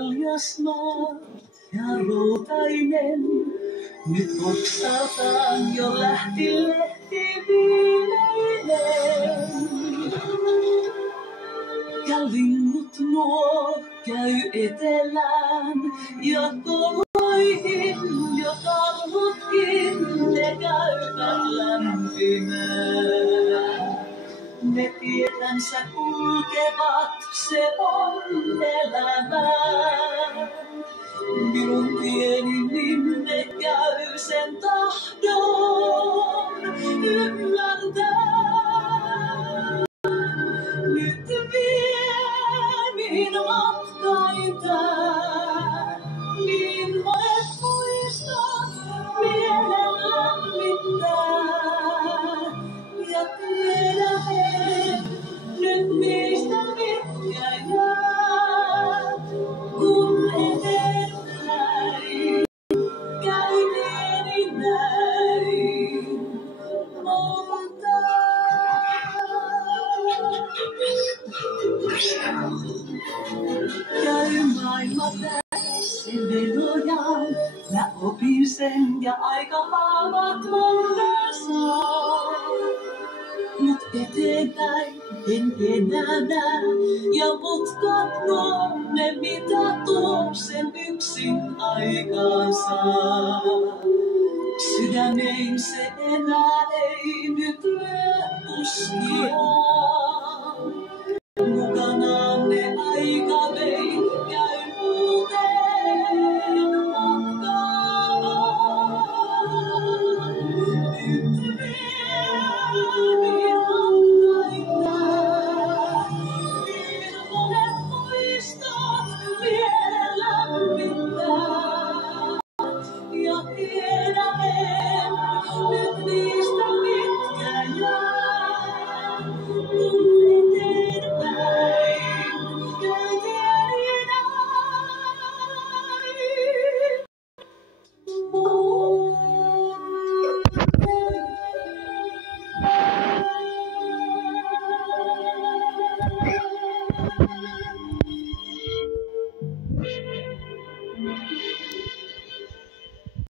Kaljas maa ja routainen, nyt oksaltaan jo lähti lehti viimeinen. Ja linnut nuo käy etelään ja koihin jo talhutkin ne käyvät lämpimään. Ne tietänsä kulkevat, se on elämää. Minun tieni minne käy, sen tahdon ymmärtää. Nyt vie mihin matkain tää, niin monet muistot mielen lämmittää. Ja tiedä he, nyt niistä mitkä jää, kun eteenpäin käy tieni näin monta. Käy maailma täysi venojaan, mä opin sen ja aika haavat monta saa. Mut eteenpäin en enää näe, ja mutkat nuo ne mitä tuo sen yksin aikaan saa. Sydämein se enää ei nyt lyö puskia, mukanaan ne aika